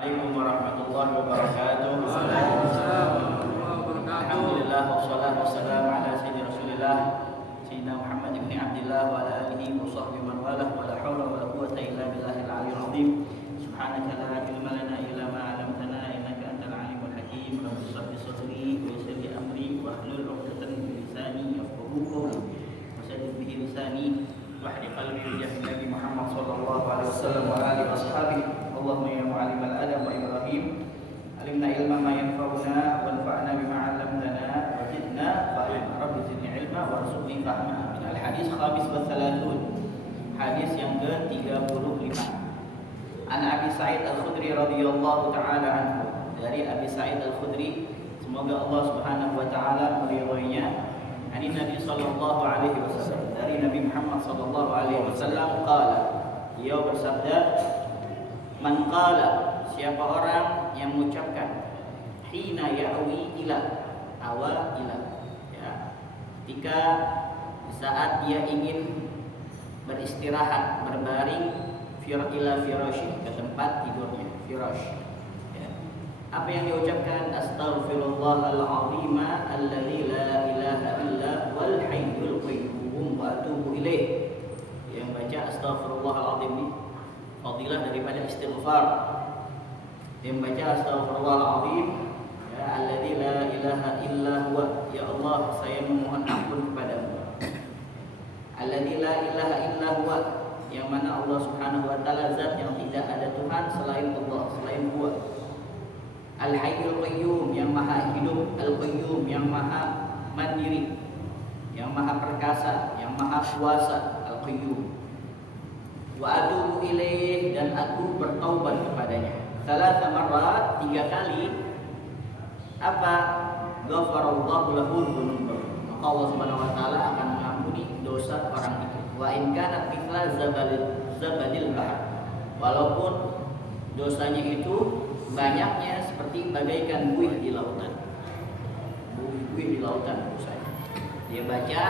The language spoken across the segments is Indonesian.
Assalamualaikum warahmatullahi wabarakatuh. Alhamdulillah wassalatu wassalamu ala sayyidina Rasulillah Sayyidina Muhammad ibn Abdillah wa ala alihi wa sahbihi man walah wa la hawla wa la quwwata illa billahil aliyyil azim. Subhanaka la ilma lana illa ma 'allamtana innaka antal alimul hakim. Rabbi shrah li sadri wa yassir li amri wahlul 'uqdatam min lisani yafqahu qawli wa saddid bihi lisani wahdi qalbi bi jahi Nabi Muhammad sallallahu alaihi wasallam wa alihi washabihi. Allahumma ya mu'allimal adam wa Ibrahim alimna ilma ma yanfa'una wanfa'na bima 'allamtana wa zidna fa'ilma. Rabbi zidni ilma warzuqni fahma. Min al-hadis khamis wa thalathun, hadis yang ke-35. An Abi Sa'id Al-Khudri radhiyallahu ta'ala anhu, dari Abi Sa'id Al-Khudri, semoga Allah Subhanahu wa taala meridhoinya. Ani Nabi sallallahu alaihi wasallam, dari Nabi Muhammad sallallahu alaihi wasallam, qala, beliau bersabda, man qala, siapa orang yang mengucapkan hina ya'wi ila, awa ila, ya, ketika saat dia ingin beristirahat, berbaring, ila firashi, ke tempat tidurnya, firash, ya. Apa yang diucapkan? Astaghfirullahal azim alladzi la ilaha illa wal hayyul qayyum wa atubu ilaih. Yang baca astaghfirullahal azim ini fadilah daripada istighfar. Yang baca astaghfirullahal azim, ya, alladzi la ilaha illa huwa, ya Allah saya memohon ampun kepadamu. Alladzi la ilaha illa huwa, yang mana Allah Subhanahu wa taala zat yang tidak ada Tuhan selain Allah, selain Huwa. Al-Hayyul Qayyum, yang maha hidup, Al-Qayyum, yang maha mandiri, yang maha perkasa, yang maha kuasa, Al-Qayyum. Wa atubu ilaih, dan aku bertaubat kepadanya. Salatsa marrat, 3 kali. Apa? Ghafarallahu lahu dzunub. Maka Allah Subhanahu wa taala akan mengampuni dosa orang itu. Wa in kanat mithla zabadil bahr, walaupun dosanya itu banyaknya seperti bagaikan buih di lautan. Buih di lautan dosanya. Dia baca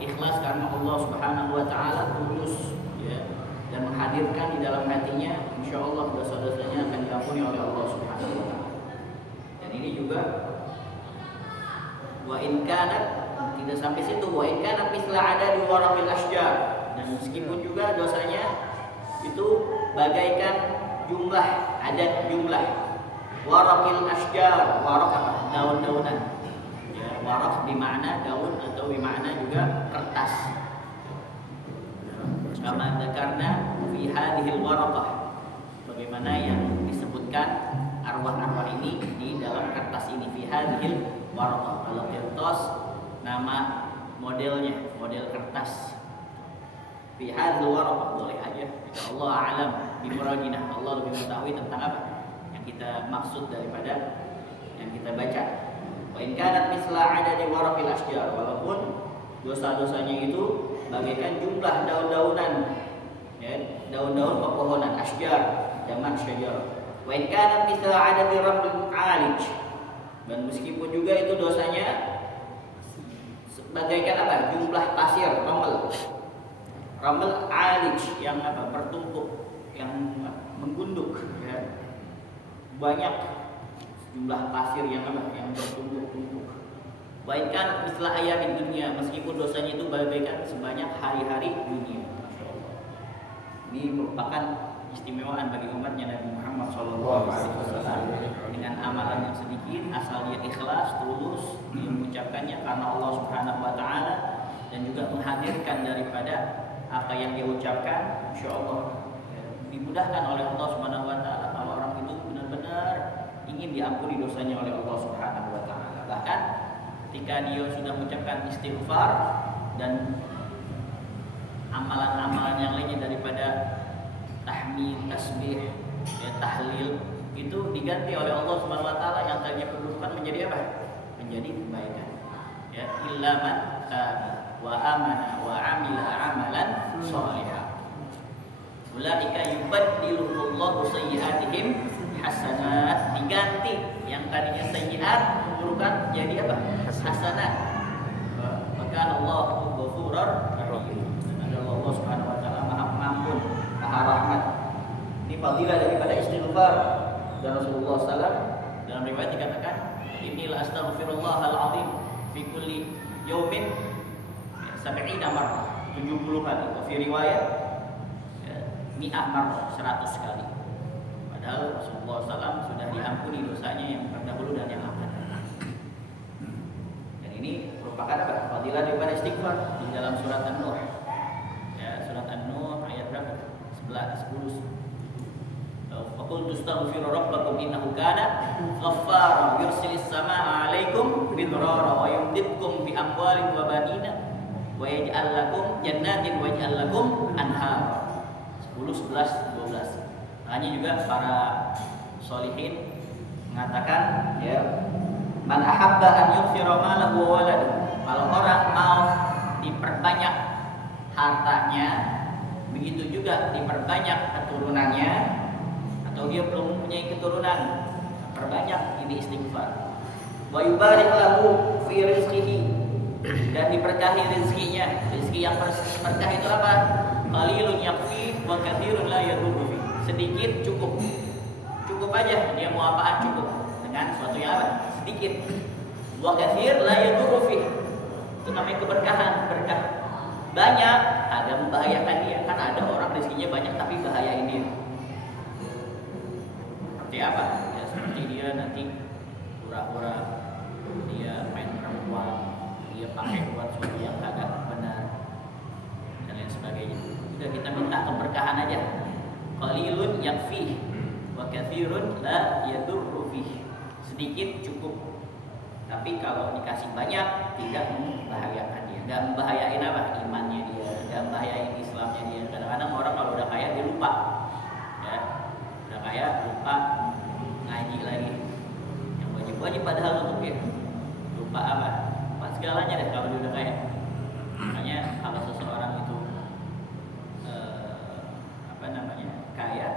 ikhlas karena Allah Subhanahu wa taala, tulus, ya, dan menghadirkan di dalam hatinya, insyaallah dosa-dosanya akan diampuni oleh Allah Subhanahu wa taala. Dan ini juga wa in kanat, tidak sampai situ, wa in kana misla adadi waraqil asjar, dan meskipun juga dosanya itu bagaikan jumlah, adat jumlah waraqil asjar. Waraq apa? Daun-daunan, ya, waraq bermakna daun atau bermakna juga kertas. Kama dzakarna fi hadhil waraqah, bagaimana yang disebutkan arwah-arwah ini di dalam kertas ini, fi hadhil waraqah. Kalau kertas nama modelnya, model kertas. Fi hadzal waraqah boleh aja. Jika Allah a'lam bi muradina, Allah lebih mengetahui tentang apa yang kita maksud daripada yang kita baca. Wa in kanat misla adadi waraqil asjar, walaupun dosa-dosanya itu bagaikan jumlah daun-daunan, ya, daun-daun pepohonan, asjar, jamak syajar. Wa in kanat misla adadi ramlil alij, dan meskipun juga itu dosanya bagaikan apa? Jumlah pasir, ramel alij, yang apa? Bertumpuk, yang menggunduk, ya. Banyak jumlah pasir yang apa? Yang bertumpuk-tumpuk. Bahkan mislah ayamin dunia, meskipun dosanya itu bagaikan sebanyak hari-hari dunia. Masyaallah. Ini merupakan istimewaan bagi umatnya Nabi Muhammad SAW, dengan amalan yang sedikit, asal dia ikhlas, tulus, dia mengucapkannya karena Allah Subhanahu wa taala, dan juga menghadirkan daripada apa yang dia ucapkan, insyaallah dimudahkan oleh Allah Subhanahu wa taala kalau orang itu benar-benar ingin diampuni dosanya oleh Allah Subhanahu wa taala. Bahkan ketika dia sudah mengucapkan istighfar dan amalan-amalan yang lainnya daripada tahmid, tasbih, ya, tahlil, itu diganti oleh Allah Subhanahu wa taala yang tadinya kedudukan menjadi apa? Menjadi kebaikan. Ya, illa man taba wa amana wa amila amalan shalihan. Ulaika yubaddilullahu sayyi'atihim hasanat, diganti yang tadinya sayyi'at keburukan jadi apa? Hasanat. Maka Allah ghafurur rahim. Allah Subhanahu wa taala Maha Pengampun, Maha Rahmat. Ini fadilah daripada istighfar. Dan Rasulullah SAW dalam riwayat dikatakan, inni la astaghfirullahal azim fi kulli yaumin 70 marrah, 70 kali. Fi riwayat mi'ah marrah, 100 kali. Padahal Rasulullah SAW sudah diampuni dosanya yang terdahulu dan yang akan datang. Dan ini merupakan apa? Fadilah daripada istighfar di dalam surat An-Nur. Ya, surat An-Nur ayat berapa? 10. Faqul tastaghfiru rabbakum innahu kana ghaffara yursilis samaa'a 'alaikum bidrara wa yumdidkum bi amwalin wa banina wa yaj'al lakum jannatin wa yaj'al lakum anhara. 10, 11, 12. Hanya juga para sholihin mengatakan, ya, man ahabba an yukthira malahu wa waladahu. Kalau orang mau diperbanyak hartanya, begitu juga diperbanyak keturunannya, atau dia belum mempunyai keturunan, perbanyak ini istighfar. Wa yubarik lahu fi rizqihi, dan diberkahi rezekinya. Rezeki yang berkah itu apa? Qalilun yakfi wa katsirun la yadurru. Sedikit cukup aja, dia mau apaan cukup dengan sesuatu yang apa? Sedikit. Wa katsir la yadurru fi, itu namanya keberkahan, berkah. Banyak agak membahayakan dia, kan ada orang rezekinya banyak tapi bahayain dia. Seperti apa? Ya seperti dia nanti pura-pura dia main perempuan, dia pakai buat sesuatu yang kagak benar dan lain sebagainya. Udah kita minta keberkahan aja. Qalilun yakfi wa katsirun la yadurru fihi. Sedikit cukup. Tapi kalau dikasih banyak tidak membahayakan dia. Enggak membahayain apa? Imannya dia, enggak membahayain Islamnya dia. Kadang-kadang orang kalau udah kaya dia lupa. Ya. Udah kaya lupa ngaji lagi. Yang wajib-wajib padahal untuk dia. Lupa apa? Lupa segalanya deh kalau dia udah kaya. Makanya kalau seseorang itu kaya,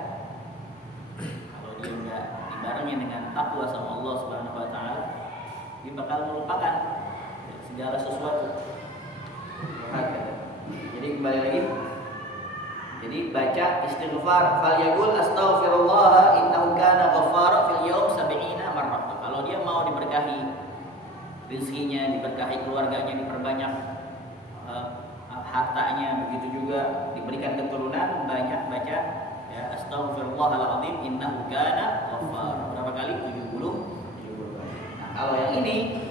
kalau dia enggak dibarengi dengan takwa sama Allah Subhanahu wa taala, dia bakal melupakan segala sesuatu. Jadi kembali lagi. Jadi baca istighfar, fal yaqul astaghfirullah innahu kana ghaffara fil yaum 70 marrah. Kalau dia mau diberkahi rezekinya, diberkahi keluarganya, diperbanyak hartanya, begitu juga diberikan keturunan banyak, baca ya astaghfirullahaladzim innahu kana ghaffar. Berapa kali? 70 kali. Nah, kalau yang ini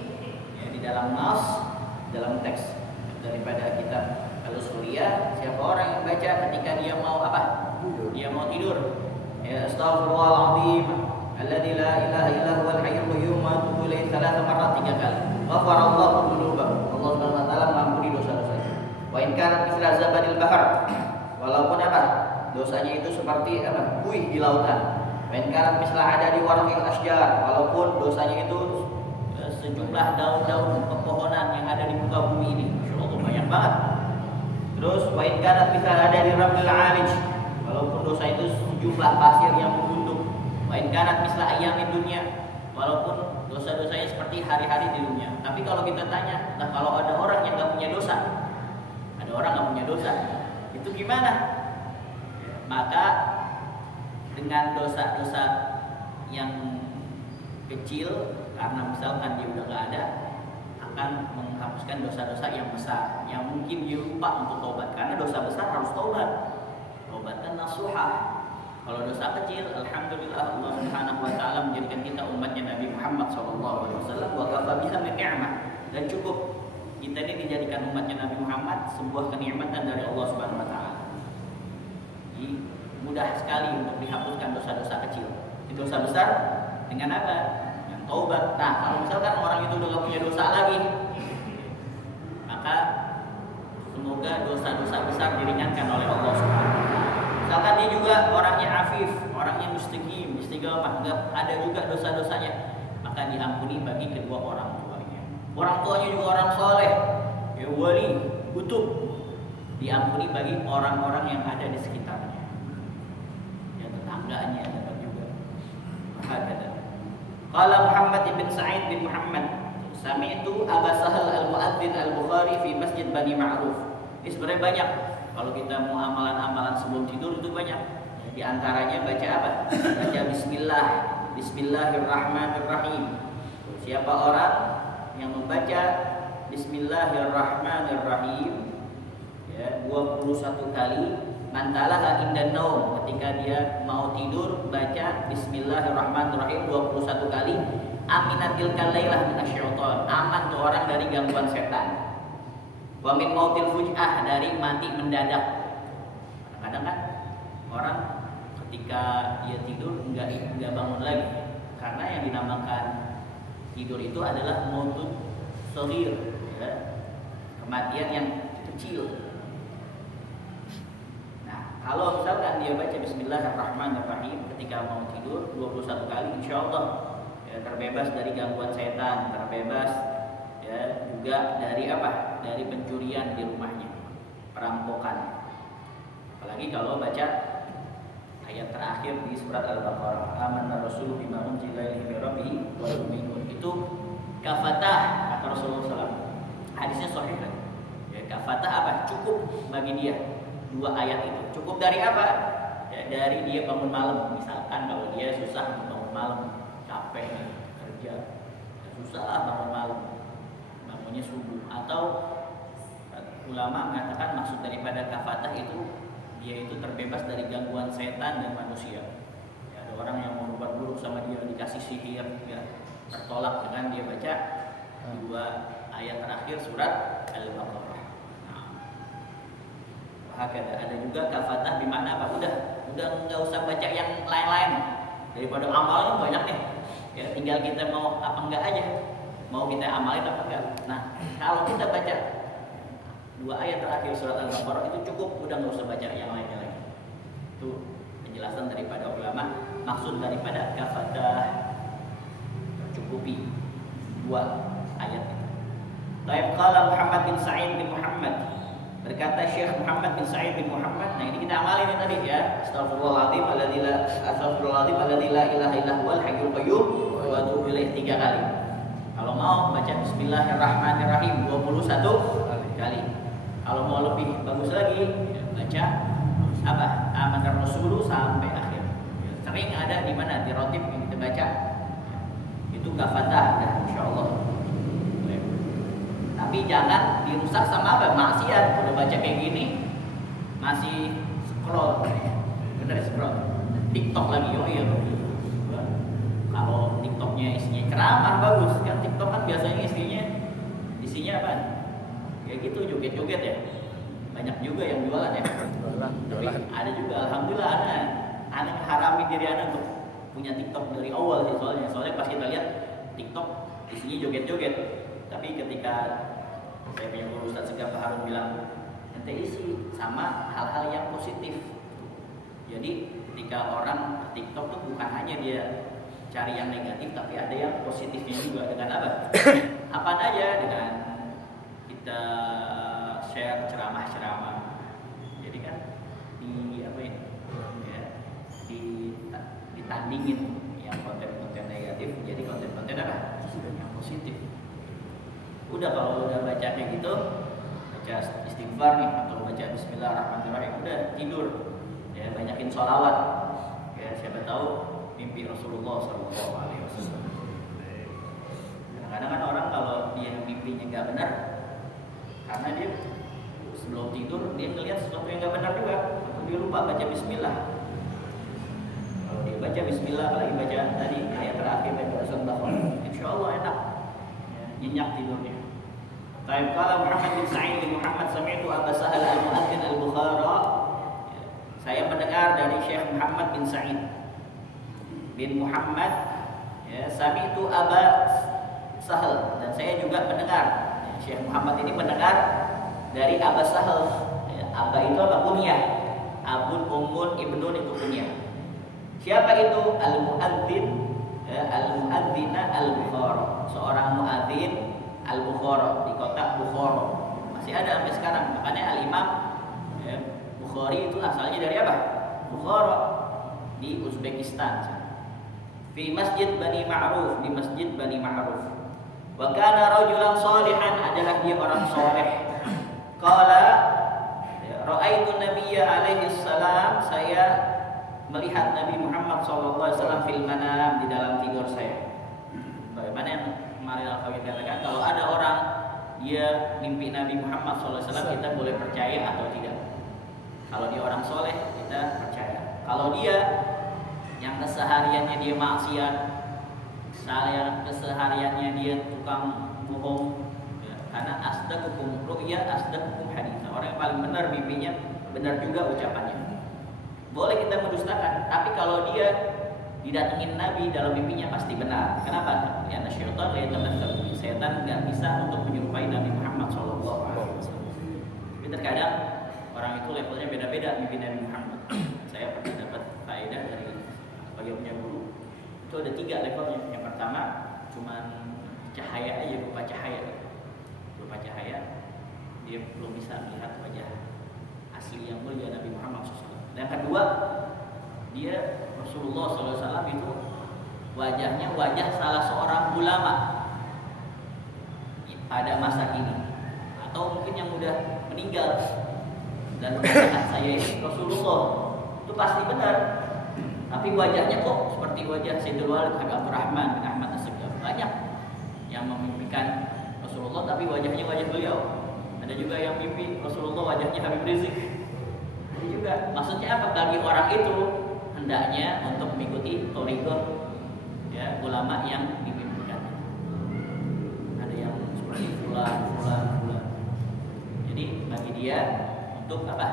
ya, di dalam nas, dalam teks daripada kitab Al-Usuliyah, siapa orang yang baca ketika dia mau apa? Dia mau tidur. Ya astaghfirullahaladzim alladzi la ilaha illa huwal hayyul qayyum wa atubu ilaihi 3 marrat, 3 kali. Ghafarallahu dzunubahu. Allah Subhanahu wa taala mengampuni dosa-dosanya. Wa in kana mithla zabadil bahr. Walaupun apa? Dosanya itu seperti apa? Buih di lautan. Wa in kana mithla adadi warqil asjar. Walaupun dosanya itu sejumlah daun-daun pepohonan yang ada di muka bumi ini. Masyaallah banyak banget. Terus wa in kana mithla adadi ramil alij. Walaupun dosa itu sejumlah pasir yang membunduk. Wa in kana mithla ayyamid dunya. Walaupun dosa-dosanya seperti hari-hari di dunia. Tapi kalau kita tanya, nah kalau ada orang yang enggak punya dosa, orang nggak punya dosa, itu gimana? Maka dengan dosa-dosa yang kecil, karena misalkan dia udah nggak ada, akan menghapuskan dosa-dosa yang besar, yang mungkin dia lupa untuk taubat. Karena dosa besar harus taubat, taubat kan nasuhah. Kalau dosa kecil, alhamdulillah Allah Subhanahu wa taala menjadikan kita umatnya Nabi Muhammad SAW wa kafa biha min ni'mah, dan cukup kita ini dijadikan umatnya Nabi Muhammad sebuah kenikmatan dari Allah Subhanahu wa taala. Jadi mudah sekali untuk dihapuskan dosa-dosa kecil. Dosa besar dengan apa? Dengan taubat. Nah, kalau misalkan orang itu udah gak punya dosa lagi, maka semoga dosa-dosa besar diringankan oleh Allah Subhanahu wa taala. Misalkan dia juga orangnya afif, orangnya mustaqim, istiqamah, enggak ada juga dosa-dosanya, maka diampuni bagi kedua orang tuanya. Orang tuanya juga orang soleh, ya wali, kutub, diampuni bagi orang-orang yang ada di sekitarnya, ya tetangganya dapat juga. Hakada. Qala Muhammad bin Sa'id bin Muhammad, sami'tu Aba Sahal al-Mu'adzin al-Bukhari fi Masjid Bani Ma'ruf. Ini sebenarnya banyak. Kalau kita mau amalan-amalan sebelum tidur itu banyak. Di antaranya baca apa? Baca bismillah Bismillahirrahmanirrahim. Siapa orang yang membaca Bismillahirrahmanirrahim ya 21 kali, mantalah indan naum, ketika dia mau tidur baca Bismillahirrahmanirrahim 21 kali, aminatil kalailah minasyaiton, aman tuh orang dari gangguan setan. Wa min mautil fuj'ah, dari mati mendadak. Kadang-kadang kan orang ketika dia tidur enggak bangun lagi, karena yang dinamakan tidur itu adalah mautun shaghir ya, kematian yang kecil. Nah, kalau misalkan dia baca Bismillahirrahmanirrahim ketika mau tidur 21 kali, insyaallah ya, terbebas dari gangguan setan, terbebas ya juga dari apa? Dari pencurian di rumahnya, perampokan. Apalagi kalau baca ayat terakhir di surat Al-Baqarah, amanna rasulu bima unzila ilaihi min rabbih wal mu'minun, itu kafatah kata Rasulullah SAW. Hadisnya sahih kan? Ya, kafatah apa? Cukup bagi dia 2 ayat itu. Cukup dari apa? Ya, dari dia bangun malam. Misalkan kalau dia susah bangun malam, capek nih kerja, susah bangun malam, bangunnya subuh. Atau ulama mengatakan maksud daripada kafatah itu dia itu terbebas dari gangguan setan dan manusia. Ya, ada orang yang mau berbuat buruk sama dia, dikasih sihir, ya, tertolak dengan dia baca 2 ayat terakhir surat Al-Baqarah. Nah, ada juga kafatah di mana apa? Udah nggak usah baca yang lain-lain, daripada amalnya banyak nih. Ya, tinggal kita mau apa enggak aja, mau kita amalin apa enggak. Nah, kalau kita baca 2 ayat terakhir surat Al-Baqarah itu cukup, udah nggak usah baca yang lainnya lagi. Itu penjelasan daripada ulama, maksud daripada kafatah, tercukupi 2 ayat itu. Baik, qala Muhammad bin Sa'id bin Muhammad, berkata Syekh Muhammad bin Sa'id bin Muhammad. Nah, ini kita amalin ini tadi ya. Astagfirullahaladzim alladzi la ilaha illa huwal hayyul qayyum wa atubu ilaih 3 kali. Kalau mau baca Bismillahirrahmanirrahim 21 kali. Kalau mau lebih bagus lagi, ya, baca apa? Amanar Rasulu sampai akhir. Sering ada di mana di rotib yang kita baca. Itu kafatah dah insyaallah. Tapi jangan dirusak sama apa? Maksiat. Udah baca kayak gini masih scroll. Bener scroll. TikTok lagi, oh iya. Kalau TikToknya isinya ceramah bagus, kan TikTok kan biasanya isinya apa? Kayak gitu, joget-joget ya. Banyak juga yang jualan ya. Tapi ada juga, alhamdulillah anak harami diri anak untuk punya TikTok dari awal sih soalnya pas kita lihat TikTok isinya joget-joget. Tapi ketika saya punya guru Ustaz Segaf Harun bilang, ente isi sama hal-hal yang positif. Jadi ketika orang TikTok tuh bukan hanya dia cari yang negatif, tapi ada yang positifnya juga. Dengan apa? Apaan aja, dengan kita share ceramah-ceramah. Jadi kan di apa ini? Ya, ditandingin yang konten-konten negatif jadi konten-konten apa? Yang positif. Udah, kalau udah baca kayak gitu, baca istighfar nih atau baca Bismillahirrahmanirrahim, udah tidur. Ya, banyakin sholawat. Ya, siapa tahu mimpi Rasulullah SAW. Kadang-kadang kan orang kalau dia mimpinya nggak benar, karena dia sebelum tidur dia ngelihat sesuatu yang nggak benar juga, atau dia lupa baca Bismillah. Kalau dia baca Bismillah, apalagi baca tadi ayat terakhir dari Rasulullah, insya Allah enak, ya, nyenyak tidurnya. Taib qala Muhammad bin Sa'id bin Muhammad sami'tu Aba Sahal al-Mu'adzin al-Bukhara. Saya mendengar dari Syekh Muhammad bin Sa'id bin Muhammad, ya, sami'tu Aba Sahal, dan saya juga mendengar, ya, Syekh Muhammad ini mendengar dari Aba Sahal. Ya, Aba itu apa? Kunyah. Abun, Ummun, Ibnun itu kunyah. Siapa itu? Al-Mu'adzin, ya, Al-Mu'adzina Al-Bukhara, seorang muadzin Al-Bukhara di kota Bukhara. Masih ada sampai sekarang. Makanya Al-Imam, ya, Bukhari itu asalnya dari apa? Bukhara di Uzbekistan. Di Masjid Bani Ma'ruf, di Masjid Bani Ma'ruf. Wa kana rajulan shalihan, adalah dia orang saleh. Qala ra'aitu Nabiyya alaihi salam, saya melihat Nabi Muhammad SAW fil manam, di dalam tidur saya. Bagaimana yang kemarin Al-Faqih katakan, kalau ada orang dia mimpi Nabi Muhammad SAW, kita boleh percaya atau tidak. Kalau dia orang soleh, kita percaya. Kalau dia yang kesehariannya dia maksiat, kesehariannya dia tukang bohong, ya, karena asdaqukum ru'ya asdaqukum hadits. Orang yang paling benar mimpinya, benar juga ucapannya. Boleh kita mendustakan, tapi kalau dia didatengin Nabi dalam mimpinya pasti benar. Kenapa? Karena syaitan setan nggak bisa untuk menyerupai Nabi Muhammad SAW. Tapi terkadang orang itu levelnya beda-beda mimpi Nabi Muhammad. Saya pernah dapat faedah dari beliau punya guru. Itu ada 3 levelnya. Yang pertama cuman cahaya aja, berupa cahaya. Dia belum bisa melihat wajah asli yang mulia Nabi Muhammad SAW. Dan yang kedua, dia Rasulullah SAW itu wajahnya wajah salah seorang ulama pada masa ini, atau mungkin yang udah meninggal, dan mengatakan saya ini Rasulullah, itu pasti benar. Tapi wajahnya kok seperti wajah Sayyidul Walid Habib Abdurrahman bin Ahmad As-Segaf. Banyak yang memimpikan Rasulullah tapi wajahnya wajah beliau. Ada juga yang mimpi Rasulullah wajahnya Habib Rizik. Ada juga. Maksudnya apa? Bagi orang itu hendaknya untuk mengikuti thariqah, ya, ulama yang dimimpikan. Ada yang seperti fulan. Jadi bagi dia untuk apa?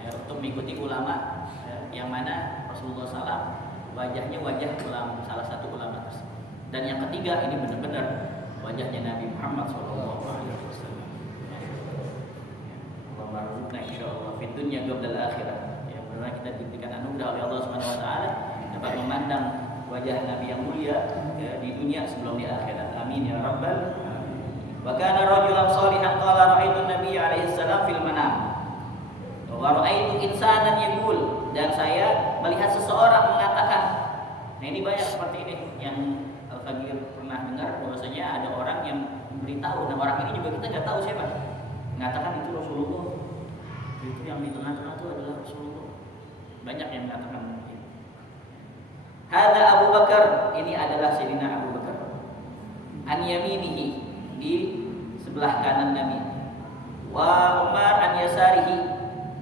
Ya, untuk mengikuti ulama, ya, yang mana Rasulullah SAW wajahnya wajah ulama, salah satu ulama tersebut. Dan yang ketiga, ini benar-benar wajahnya Nabi Muhammad SAW. Allahumma insyaallah fid dunya qabla al-akhirah. Yang benar kita diberikan anugerah oleh Allah Subhanahu wa taala dapat memandang wajah Nabi yang mulia, ya, di dunia sebelum di akhirat. Amin ya rabbal alamin. Wa kana rajulan shalihan qala ra'aitu an-nabiy alaihi salam fil manam. Wa ra'aitu insanan yaqul, dan saya melihat seseorang mengatakan. Nah, ini banyak seperti ini yang Al-Faqih pernah dengar bahwasanya ada orang yang memberitahu, dan orang ini juga kita nggak tahu siapa, mengatakan itu Rasulullah, itu yang di tengah-tengah itu adalah Rasulullah. Banyak yang mengatakan mungkin. Hadza Abu Bakar, ini adalah Sayyidina Abu Bakar. An yaminihi, di sebelah kanan Nabi. Wa Umar an yasarihi,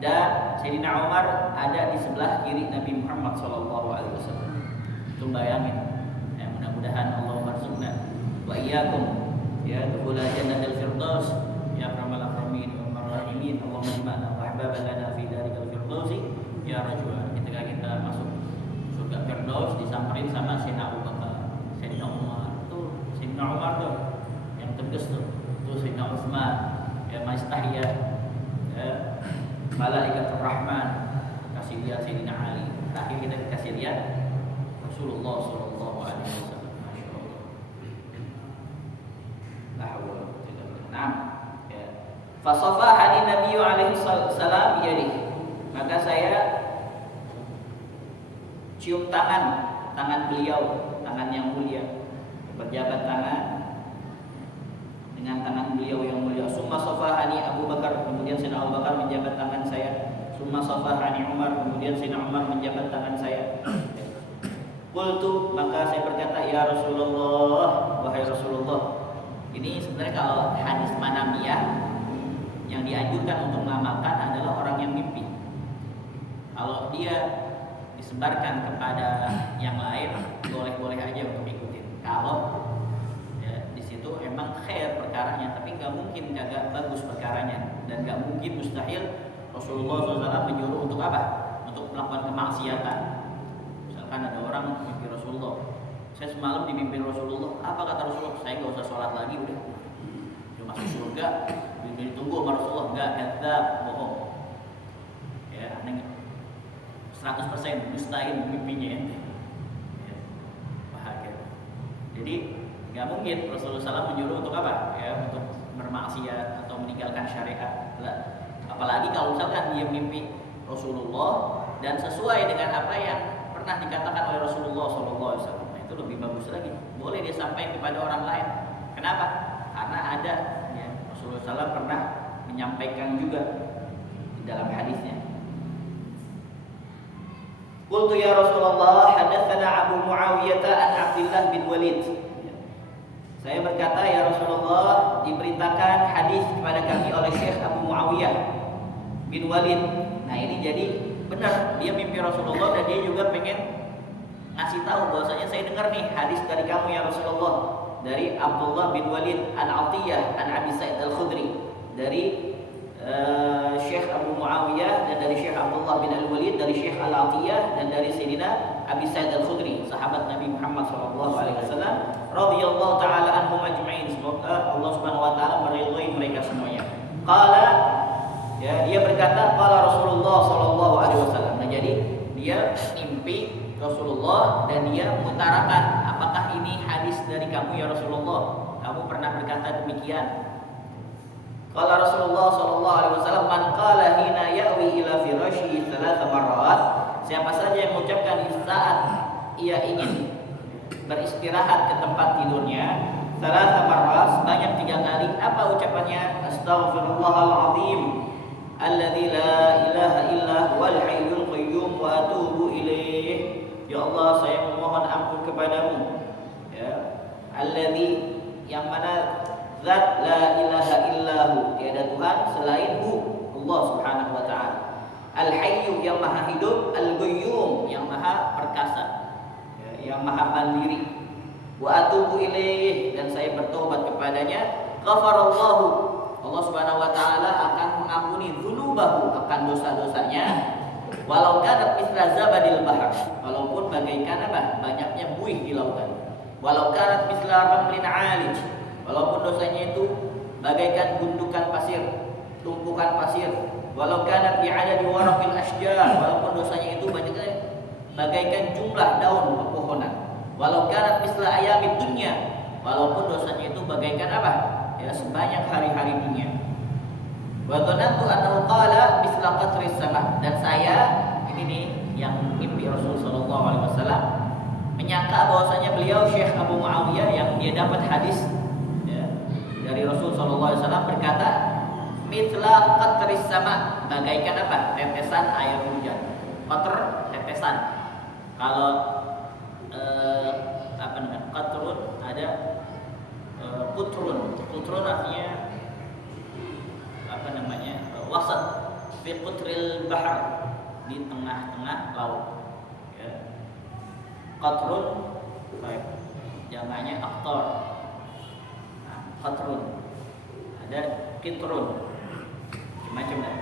dan Sayyidina Umar ada di sebelah kiri Nabi Muhammad SAW. Itu bayangin, ya, mudah-mudahan Allah warzuqna wa iyyakum ya dukhul jannatul firdaus ya akramal akramin wa marhamin. Allahumma ijma'na wa ahbaban lana fi darikal firdausi ya rajul. Ketika kita masuk surga firdaus disamperin sama Sayyidina Abu Bakar, Sayyidina Umar. Tuh Sayyidina Umar tuh yang tegas tuh. Tuh Sayyidina Utsman, ya Maistahiyah, ya Malaikatur Rahman, kasih lihat Sayyidina Ali. Terakhir kita kasih lihat Rasulullah sallallahu alaihi wasallam. Masyaallah. La haula wa quwwata illa billah. Naam. Ya. Fa safahani Nabi alaihi salam biyadihi. Maka saya cium tangan beliau, tangan yang mulia, berjabat tangan dengan tangan beliau yang mulia. Summa safahani Abu Bakar, kemudian Sayyidina Abu Bakar menjabat tangan saya. Summa safahani Umar, kemudian Sayyidina Umar menjabat tangan saya. Qultu, maka saya berkata, ya Rasulullah, wahai Rasulullah. Ini sebenarnya kalau hadis manamiyah yang dianjurkan untuk mengamalkan adalah orang yang mimpi. Kalau dia disebarkan kepada yang lain, boleh-boleh aja untuk ikutin. Kalau ya, di situ emang khair perkaranya, tapi nggak mungkin kagak bagus perkaranya, dan nggak mungkin mustahil Rasulullah SAW menyuruh untuk apa? Untuk melakukan kemaksiatan. Misalkan ada orang mimpi Rasulullah, saya semalam dimimpin Rasulullah, apa kata Rasulullah? Saya nggak usah sholat lagi, udah masuk surga, ditunggu sama Rasulullah. Nggak, kadzab, bohong. Ya, aneh. 100% mustahil mimpinya ya. Bahagia. Jadi nggak mungkin Rasulullah SAW menyuruh untuk apa? Ya, untuk bermaksiat atau meninggalkan syariat. Apalagi kalau misalkan dia mimpi Rasulullah dan sesuai dengan apa yang pernah dikatakan oleh Rasulullah SAW. Nah, itu lebih bagus lagi. Boleh dia sampaikan kepada orang lain. Kenapa? Karena ada ya, Rasulullah SAW pernah menyampaikan juga di dalam hadisnya. Qultu ya Rasulullah, hadatsana Abu Muawiyah an Abdullah bin Walid. Saya berkata, ya Rasulullah, diberitakan hadis kepada kami oleh Syekh Abu Muawiyah bin Walid. Nah ini jadi benar, dia mimpi Rasulullah dan dia juga pengen ngasih tahu bahwasanya saya dengar nih hadis dari kamu ya Rasulullah, dari Abdullah bin Walid Al-Atiyah an Abi Sa'id Al-Khudri, dari Syekh Abu Muawiyah dan dari Syekh Abdullah bin Al-Walid, dari Syekh Al-Atiyah dan dari Sayyidina Abi Sa'id Al-Khudri, sahabat Nabi Muhammad SAW radhiyallahu taala anhum ajma'in. Semoga Allah Subhanahu wa taala meridhai mereka semuanya. Qala, ya, dia berkata qala Rasulullah sallallahu alaihi wasallam. Nah, jadi dia mimpi Rasulullah dan dia mengutarakan, apakah ini hadis dari kamu ya Rasulullah? Kamu pernah berkata demikian. Qala Rasulullah sallallahu alaihi wasallam, man qala hina ya'wi ila firasyi thalatha marrat. Siapa saja yang mengucapkan di saat ia ingin beristirahat ke tempat tidurnya, thalatha marrat, sebanyak 3 kali. Apa ucapannya? Astaghfirullahal azim alladzi la ilaha illa huwal hayyul qayyum wa atubu ilaih. Ya Allah, saya memohon ampun kepadamu, ya, alladzi, yang mana zat la ilaha illahu, tiada Tuhan selain Hu, Allah Subhanahu wa taala. Al-Hayyu, yang maha hidup, Al-Qayyum, yang maha perkasa, ya, yang maha mandiri. Wa atubu ilaih, dan saya bertobat kepadanya. Ghafarallahu, Allah Subhanahu wa taala akan mengampuni dzunubahu, akan dosa-dosanya. Walau kanat misla zabadil bahr, walaupun bagaikan apa? Banyaknya buih di lautan. Walau kanat misla ramlin 'alij, walaupun dosanya itu bagaikan gundukan pasir, tumpukan pasir. Walau kanat bi'adadi waraqil asjar, walaupun dosanya itu banyaknya bagaikan jumlah daun pepohonan. Walau kanat misla ayamid dunya, walaupun dosanya itu bagaikan apa? Ya, sebanyak hari-hari dunia. Wa dhanantu annahu qala misla qatris sama, dan saya ini nih yang mimpi Rasul sallallahu alaihi wasallam menyangka bahwasanya beliau Syekh Abu Muawiyah yang dia dapat hadis, ya, dari Rasul sallallahu alaihi wasallam berkata, misla qatris sama, bagaikan apa? Tetesan air hujan. Qatr, tetesan. Kalau apa namanya? Qatrun, ada putrun. Putrun artinya apa namanya? Wasat, fi qutril bahr, di tengah-tengah laut, ya. Qatrun, baik, jamaknya aqtar. Nah, qatrun, ada qitrun, macam-macam lah,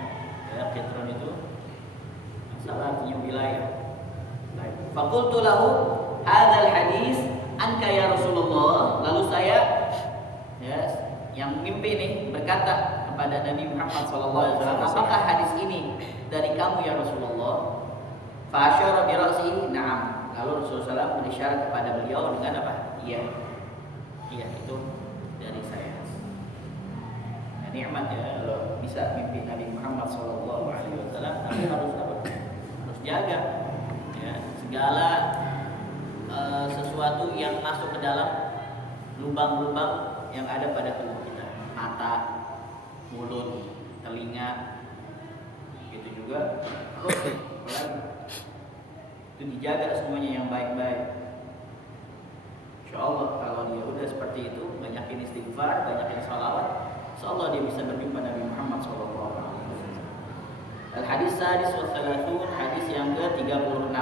ya. Qitrun itu masalah artinya wilayah. Baik, faqultu lahu hadzal hadis anka ya Rasulullah. Lalu saya, ya, yang mimpi ini berkata kepada Nabi Muhammad SAW, apakah hadis ini dari kamu ya Rasulullah? Fa asyara bi ra'sihi, na'am. Lalu Rasulullah SAW berisyarat kepada beliau dengan apa? Iya. Iya, itu dari saya. Nah, nikmat ya kalau bisa mimpi Nabi Muhammad SAW, tapi harus apa? Harus jaga, ya, segala sesuatu yang masuk ke dalam lubang-lubang yang ada pada tubuh kita, mata, mulut, telinga, gitu juga perut, itu dijaga semuanya yang baik-baik. Insyaallah kalau dia udah seperti itu, banyakin istighfar, banyakin salawat, insyaallah dia bisa berjumpa Nabi Muhammad SAW. Al-hadis sadis wa thalathun, hadis yang ke-36,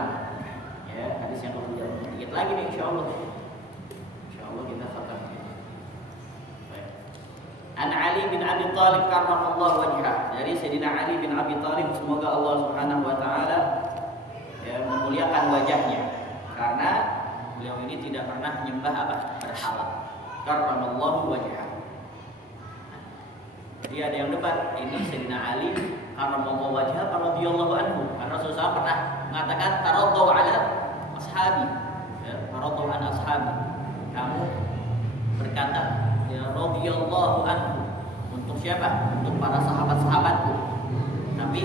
ya, hadis yang ke-36. Dikit lagi nih insyaallah. Insyaallah kita khatam. An Ali bin Abi Thalib karramallahu wajhah, dari Sayyidina Ali bin Abi Thalib, semoga Allah Subhanahu wa taala, ya, memuliakan wajahnya, karena beliau ini tidak pernah menyembah apa? Berhala. Karramallahu wajhah. Jadi ada yang debat, ini Sayyidina Ali karramallahu wajhah radhiyallahu anhu, karena Rasulullah pernah mengatakan taraddu ala ashabi, ya, taraddu an ashabi. Kamu berkata, ya, radhiyallahu anhu, untuk siapa? Untuk para sahabat-sahabatku. Tapi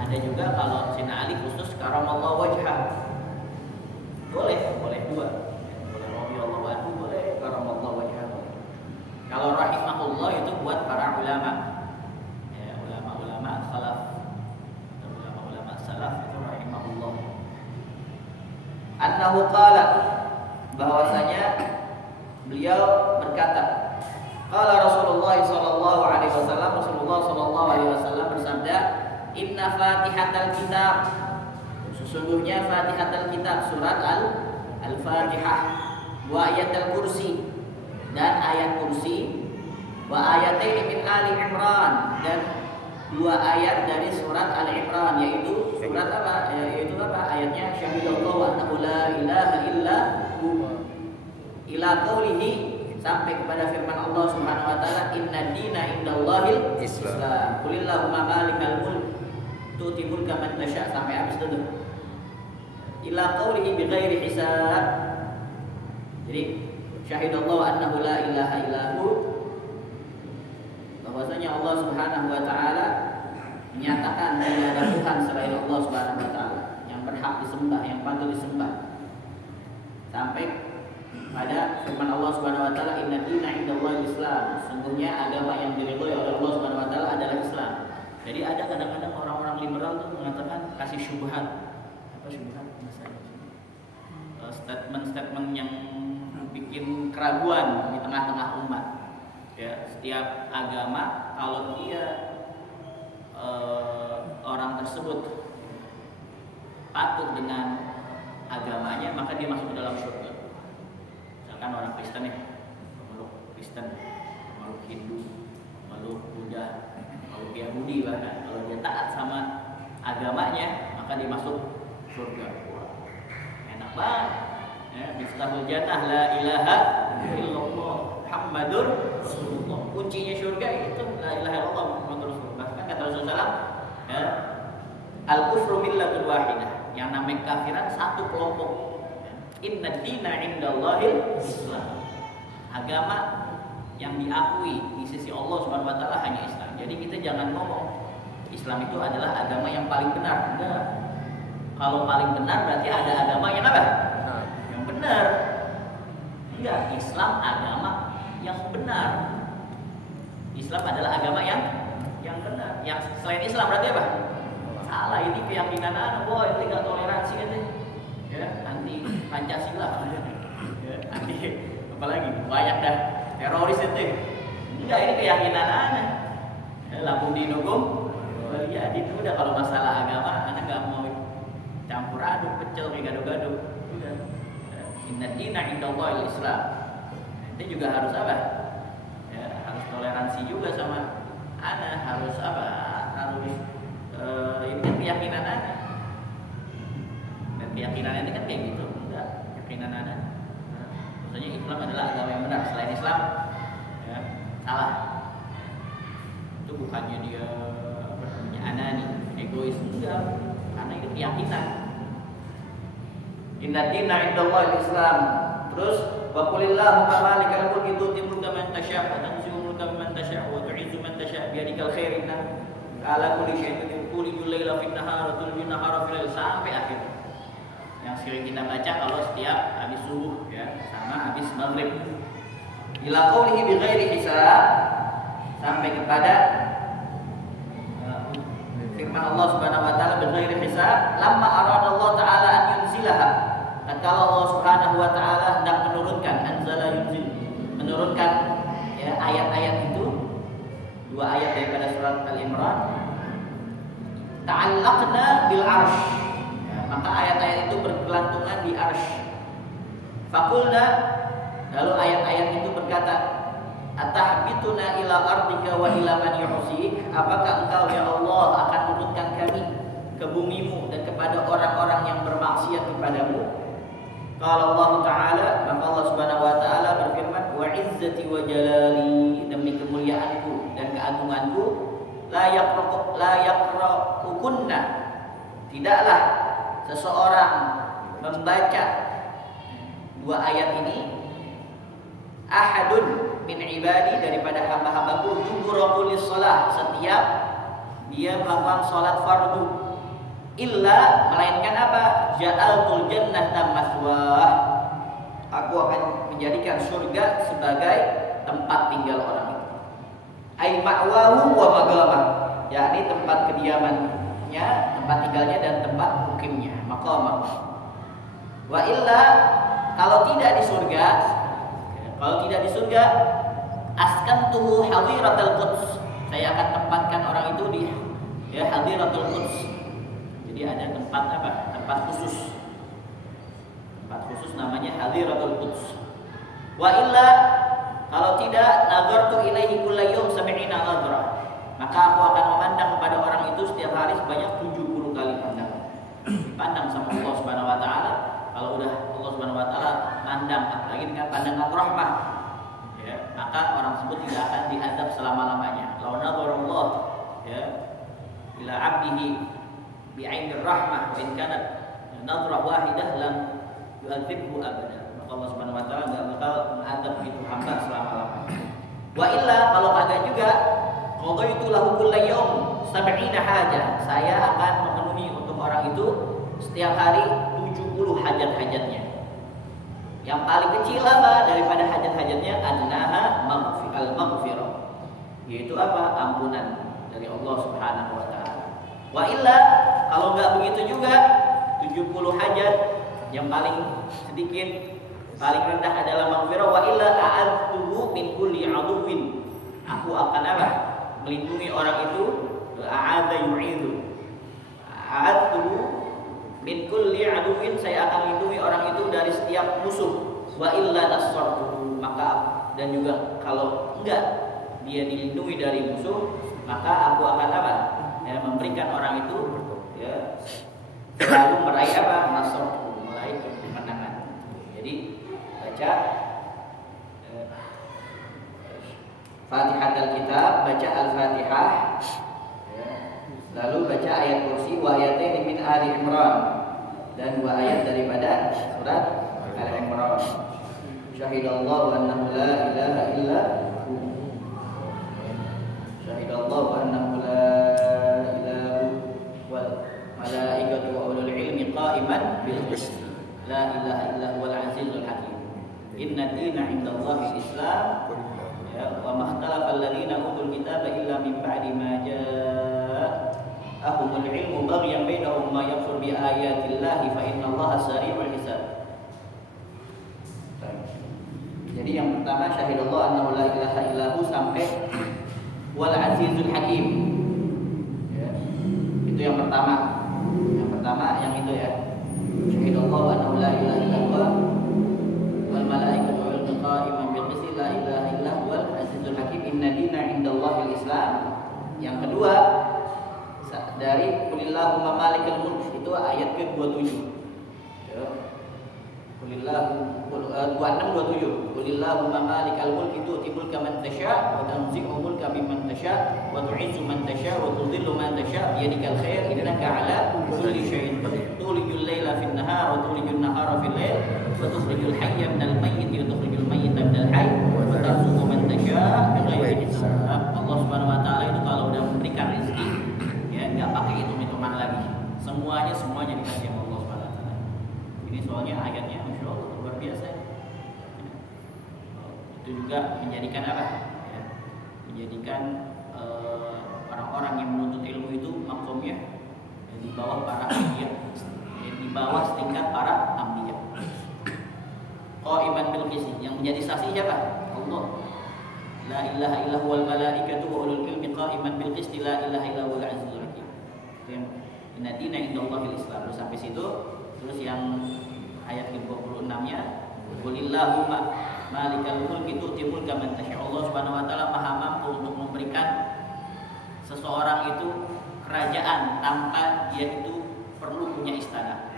ada juga kalau Sayyidina Ali khusus karamallahu wajhah. Boleh dua. Boleh radhiyallahu anhu, boleh karamallahu wajhah. Kalau rahimahullah itu buat para ulama, ya, ulama-ulama salaf. Ulama-ulama salaf itu rahimahullah. Beliau berkata, qala Rasulullah sallallahu alaihi wasallam, Rasulullah sallallahu alaihi wasallam bersabda, inna Fatihatal Kitab, sesungguhnya Fatihatul Kitab, surat Al-Fatihah, wa ayatul kursi, dan ayat kursi, wa ayataini min Ali Imran, dan 2 ayat dari surat Al-Imran, yaitu surat apa? Yaitu apa? Ayatnya syahidallahu annahu la ilaha illa hu, ila qaulihi, sampai kepada firman Allah Subhanahu wa taala, inna dina indallahil Islam. Qulillahumma malikal mulk tu'ti mulka man tasha', sampai habis itu. Ila qaulihi bighairi hisab. Jadi syahidallahu annahu la ilaha illa hu, bahwasanya Allah Subhanahu wa taala menyatakan tidak ada Tuhan selain Allah Subhanahu wa taala yang berhak disembah, yang patut disembah. Sampai pada firman Allah Subhanahu wa taala, inna dina indallahil Islam, sesungguhnya agama yang diridhoi oleh Allah Subhanahu wa taala adalah Islam. Jadi ada kadang-kadang orang-orang liberal tuh mengatakan, kasih syubhat. Apa syubhat? Statement-statement yang bikin keraguan di tengah-tengah umat. Ya, setiap agama kalau dia orang tersebut patuh dengan agamanya, maka dia masuk ke dalam surga. Misalkan orang Kristen ya, meluk Kristen, meluk Hindu, meluk Buddha, meluk Yahudi, bahkan kalau dia taat sama agamanya, maka dia masuk surga. Wah, enak banget. Ya, miftahul jannah la ilaha illallah Muhammadur Rasulullah. Kuncinya surga itu la ilaha illallah Muhammadur Rasulullah. Bahkan kata Rasulullah, ya, al-kufru millatun wahidah, yang namanya kafiran satu kelompok. Inna dina indallahil Islam. Agama yang diakui di sisi Allah Subhanahu wa taala hanya Islam. Jadi kita jangan ngomong Islam itu adalah agama yang paling benar. Enggak. Kalau paling benar berarti ada agama yang apa? Yang benar. Enggak, Islam agama yang benar. Islam adalah agama yang benar. Yang selain Islam berarti apa? Salah, ini keyakinan anak, boy, ini enggak toleransi kan, ya, anti Pancasila, ya, anti apalagi banyak dah teroris itu. Enggak, ini keyakinan anak. Ya, lampung dinugum, ya itu udah. Kalau masalah agama, anak enggak mau campur aduk, pecel kayak gado-gado. Udah. Inna dina indallahil Islam. Itu juga harus apa? Ya, harus toleransi juga sama anak, harus apa? Harus ini kan keyakinan anak. Dan keyakinan ini kan kayak gitu, enggak keyakinan anak. Maksudnya Islam adalah agama yang benar. Selain Islam, ya, salah. Itu bukannya dia punya anani, egois, enggak. Karena itu keyakinan. Inna dina indallahil Islam. Terus wa qulillahumma malikal mulki tu'ti mulka man tasha' wa tanzi'u mulka man tasha' wa tu'izzu man tasha' bi yadikal khair, innaka ala kulli syai'in tulijul laila fin nahar wa tulijun nahara fil lail, sampai akhir. Yang sering kita baca kalau setiap habis subuh, ya, sama habis maghrib. Ila qaulihi bi ghairi hisab, sampai kepada firman Allah Subhanahu wa taala bi ghairi hisab, lamma arada Allah taala an yunzilaha. Kalau Allah Subhanahu wa taala hendak menurunkan, anzala yunzil, menurunkan, ya, ayat-ayat itu, 2 ayat daripada surat Al-Imran, ta'allaqna bil arsh, ya, maka ayat-ayat itu bergelantungan di arsh. Faqulna, lalu ayat-ayat itu berkata, atahbituna ila ardika wa ila man yu'sik, apakah engkau ya Allah akan menurunkan kami ke bumimu dan kepada orang-orang yang bermaksiat kepadamu? Qala Allah Ta'ala, maka Allah Subhanahu wa taala berfirman, wa izzati wa jalali, demi kemuliaanku dan keagunganku, la yaqra'ukunna, tidaklah seseorang membaca 2 ayat ini, ahadun min ibadi, daripada hamba-hambaku, dubura kulli shalah, setiap dia melakukan salat fardu, illa, melainkan apa? Ja'altul jannata mathwah, aku akan menjadikan surga sebagai tempat tinggal orang itu. Ai ma'wahu wa magamah, yakni tempat kediamannya, tempat tinggalnya dan tempat mukimnya, maqamah. Wa illa, kalau tidak di surga, kalau surga, askantuhu hadiratul quds. Saya akan tempatkan orang itu di hadiratul quds. Jadi ada tempat apa? Tempat khusus. Tempat khusus namanya hadiratul quds. Wa illa, kalau tidak, nazartu ilaihi kullayyum 70 nadhrah. Maka aku akan memandang kepada orang itu setiap hari sebanyak 70 kali pandangan. Dipandang sama Allah Subhanahu wa taala. Kalau udah Allah Subhanahu wa taala mandang, apalagi dengan pandangan rahmah, ya, maka orang tersebut tidak akan diazab selama-lamanya. Law nadharallah ya ila 'abdihi bi'ainir rahmah wa in kanat nadrah wahidah lam yu'adzibhu abada. Maka Allah Subhanahu wa taala enggak bakal mengadab itu hamba selama-lamanya. Wa illa, kalau kagak juga, qadaitu lahu kulla yaum 70 hajah. Saya akan memenuhi untuk orang itu setiap hari 70 hajat-hajatnya. Yang paling kecil apa daripada hajat-hajatnya? Annaha al-maghfirah. Yaitu apa? Ampunan dari Allah Subhanahu wa taala. Wa illa, kalau enggak begitu juga, 70 hajat yang paling sedikit, paling rendah adalah maghfirah. Wa illa a'adtuhu min kulli 'aduwwin. Aku akan apa? Melindungi orang itu. A'adha yu'idu. A'adtuhu min kulli 'aduwwin, saya akan lindungi orang itu dari setiap musuh. Wa illa nasartuhu, maka dan juga kalau enggak dia dilindungi dari musuh, maka aku akan apa? Ya, memberikan orang itu ya selalu meraih apa? Nasartuhu, meraih kemenangan. Jadi baca Fatihatul Kitab, baca Al-Fatihah, ya. Lalu baca ayat kursi wa ayatain min Ali Imran, dan 2 ayat daripada surat Al-Imran. Syahidallahu annahu la ilaha illa hu. Syahidallahu annahu la ilaha wal malaikatu wa ulul ilmi qa'iman bil qist. La ilaha illa huwal azizul hakim. Inna dina 'indallahi al-Islam. Ya, wa makhtalafa alladziina utul kitaba illa min ba'di ma ja'ahumul ilmu baghyan bainahum ma yakfur bi ayatillahi fa innallaha sari'ul hisab. Jadi yang pertama syahidallahu annahu la ilaha illahu sampai wal azizul hakim. Ya. Itu yang pertama. Yang pertama yang itu ya. Syahidallahu annahu la ilaha illallah wal malaikatu wal qa'iman bil qisti la ilaha illa huwal azizul hakim inna dina 'indallahi al-Islam. Yang kedua dari qulillahumma malikal mulk, itu ayat ke-27. Ya. Qulillahu 26 27. Qulillahumma malikal mulk tu'ti mulka man tasha' wa tanzi'u mulka mimman tasha' wa tu'izzu man tasha' wa tudhillu man tasha' bi yadikal khair innaka 'ala kulli syai'in qadir. Tulijul laila fin nahar wa tulijul nahara fil lail wa tukhrijul hayya minal mayyit wa tukhrijul mayyita minal hayy wa tarzuqu man tasha' bighairi hisab. Allah Subhanahu wa taala itu kalau udah memberikan rezeki, ya enggak pakai hitung-hitungan lagi. Semuanya dikasih sama Allah Subhanahu wa taala. Ini soalnya ayatnya masyaallah luar biasa. Itu juga menjadikan apa? Ya, menjadikan orang-orang yang menuntut ilmu itu makomnya di bawah para anbiya, di bawah setingkat para anbiya. Qa'iman bil qisti, yang menjadi saksi siapa? Allah. La ilaha illa huwal malaikatu wa ulul ilmi qa'iman bil qisti la ilaha illa huwal azizul hakim. Inna dina 'indallahil Islam. Terus sampai situ, terus yang ayat ke-26-nya qulillahumma malikal mulki tu'ti mulka man tasha'. Allah Subhanahu wa taala Maha mampu untuk memberikan seseorang itu kerajaan tanpa dia itu perlu punya istana.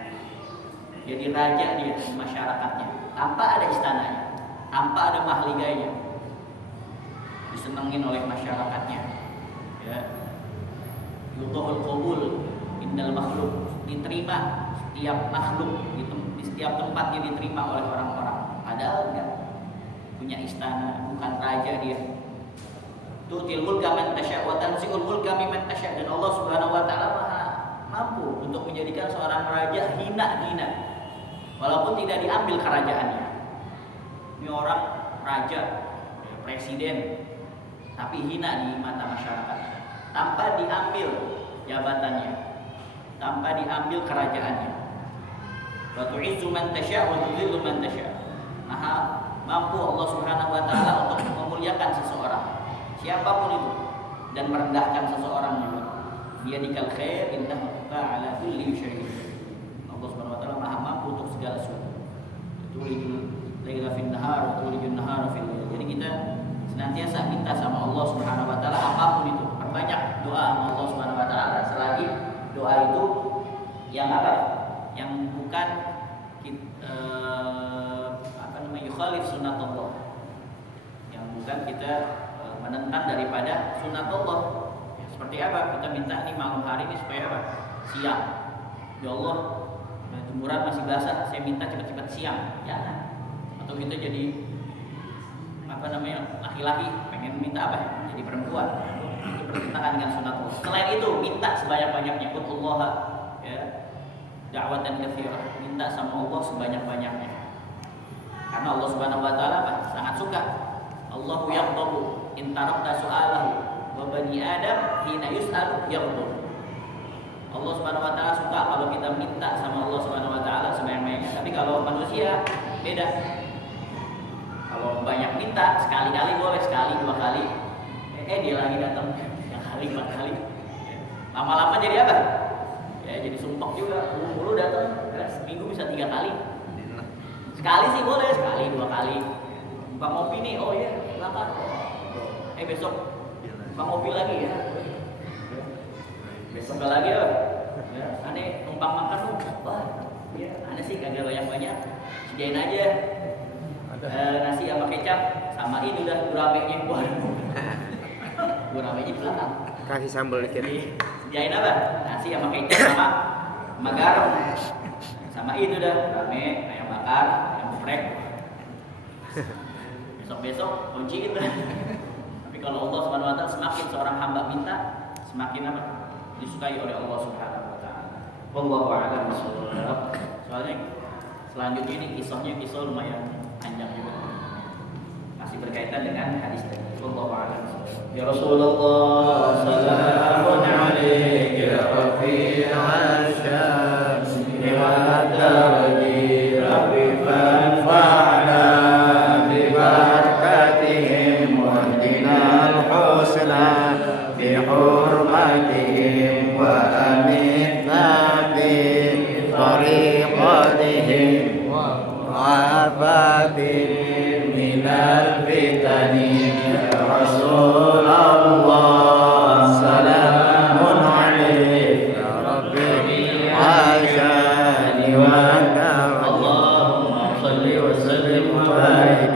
Jadi raja dia di masyarakatnya tanpa ada istananya, tanpa ada mahliganya. Disenengin oleh masyarakatnya. Ya. Yudhul qabul indal makhluk, diterima setiap makhluk di setiap tempatnya, diterima oleh orang-orang. Padahal enggak punya istana, bukan raja dia. Tu'til mulka man tasya' wa tanzi'ul mulka mimman tasya'. Dan Allah Subhanahu wa taala Maha mampu untuk menjadikan seorang raja hina-hina walaupun tidak diambil kerajaannya. Ini orang raja, presiden, tapi hina di mata masyarakat tanpa diambil jabatannya, tanpa diambil kerajaannya. Wa tu'izzu man tasya' wa tudhillu man tasya'. Maha mampu Allah Subhanahu wa taala siapapun itu, dan merendahkan seseorang juga. Biyadikal khair innaka ala kulli syai'in. Allah Subhanahu wa taala Maha mampu untuk segala sesuatu. Tulijul laila fin nahar wa tulijul nahara fil lail. Jadi kita senantiasa minta sama Allah Subhanahu wa taala apapun itu. Perbanyak doa sama Allah Subhanahu wa taala selagi doa itu yang apa? Yang bukan yukhalif sunnatullah. Yang bukan kita menentang daripada sunnatullah. Ya, seperti apa? Kita minta nih malam hari ini supaya apa? Siang. Ya Allah, jemuran masih basah, saya minta cepat-cepat siang. Jangan. Atau kita jadi laki-laki pengen minta apa? Jadi perempuan. Itu bertentangan dengan sunnatullah. Selain itu, minta sebanyak-banyaknya. Allah, ya, da'watan katsirah. Minta sama Allah sebanyak-banyaknya. Karena Allah Subhanahu wa taala sangat suka. Allahu yaghdabu in tarakta su'alahu wa bani Adam hina yus'al yaghdabu. Allah Subhanahu wa taala suka kalau kita minta sama Allah Subhanahu wa taala sebanyak-banyaknya. Tapi kalau manusia beda. Kalau banyak minta sekali-kali boleh, sekali dua kali. Dia lagi datang 3 kali, 4 kali. Lama-lama jadi apa? Ya jadi sumpah juga. Dulu datang seminggu bisa 3 kali. Sekali sih boleh, sekali 2 kali. Bang ngopi nih, oh iya, silakan. Besok bang ngopi lagi ya. Besok nggak lagi ya. Aneh numpang makan dong. Wah, ya, aneh sih kagak banyak-banyak. Sediain aja. Nasi sama kecap, sama ini udah guramenya. Waduh. Guramenya di belakang. Kasih sambal dikit. Sediain apa? Nasi sama kecap sama garam. Sama itu dah, rame, ayam bakar, ayam geprek. Besok-besok kunciin dah. Tapi kalau Allah Subhanahu wa taala semakin seorang hamba minta, semakin apa? Disukai oleh Allah Subhanahu wa taala. Wallahu a'lam bishawab. Soalnya selanjutnya ini kisah lumayan panjang juga. Masih berkaitan dengan hadis tadi. Wallahu a'lam bishawab. Ya Rasulullah sallallahu alaihi ya rafi'al syamsi wa darji rabbi fanfa'na bi barakatihim wa dinal husna bi hurmatihim wa amitna bi tariqatihim wa afatin minal fitani ya Rasulullah salamun alaik ya rabbi ashani wa Allahumma salli wa sallim wa barik